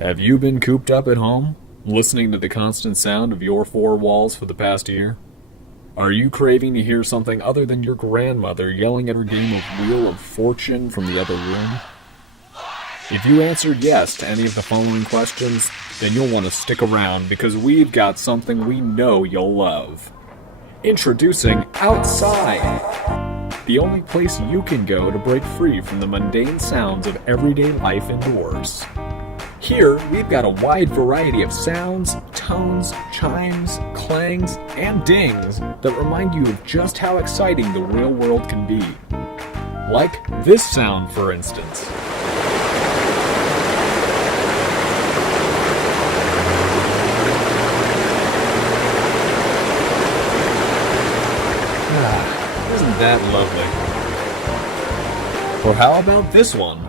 Have you been cooped up at home, listening to the constant sound of your four walls for the past year? Are you craving to hear something other than your grandmother yelling at her game of Wheel of Fortune from the other room? If you answered yes to any of the following questions, then you'll want to stick around because we've got something we know you'll love. Introducing Outside, the only place you can go to break free from the mundane sounds of everyday life indoors. Here, we've got a wide variety of sounds, tones, chimes, clangs, and dings that remind you of just how exciting the real world can be. Like this sound, for instance. Isn't that lovely? Or how about this one?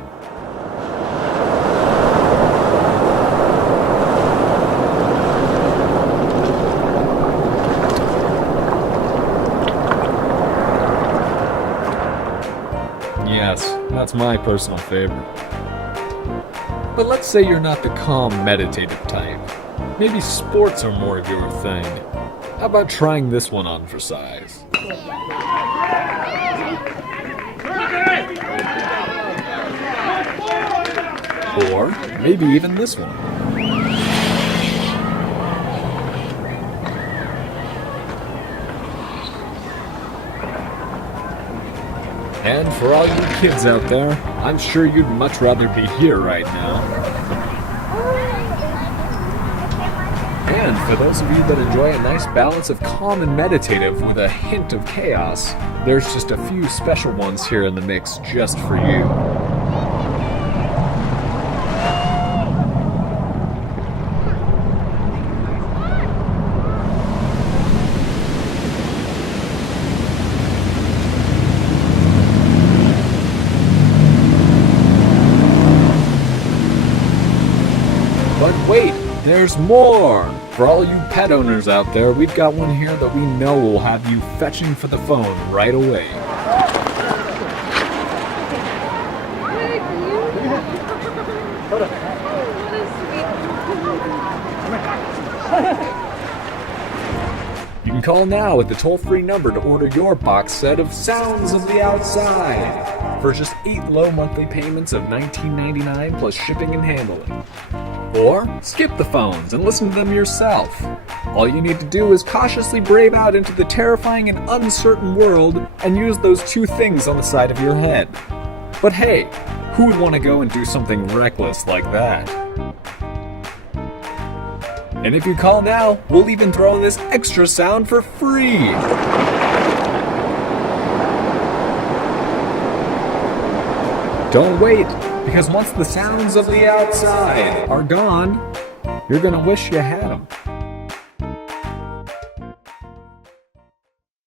Yes, that's my personal favorite. But let's say you're not the calm, meditative type. Maybe sports are more of your thing. How about trying this one on for size? Or maybe even this one. And for all you kids out there, I'm sure you'd much rather be here right now. And for those of you that enjoy a nice balance of calm and meditative with a hint of chaos, there's just a few special ones here in the mix just for you. But wait, there's more! For all you pet owners out there, we've got one here that we know will have you fetching for the phone right away. You can call now at the toll-free number to order your box set of Sounds of the Outside for just 8 low monthly payments of $19.99 plus shipping and handling. Or skip the phones and listen to them yourself. All you need to do is cautiously brave out into the terrifying and uncertain world and use those 2 things on the side of your head. But hey, who would want to go and do something reckless like that? And if you call now, we'll even throw in this extra sound for free! Don't wait, because once the sounds of the outside are gone, you're gonna wish you had them.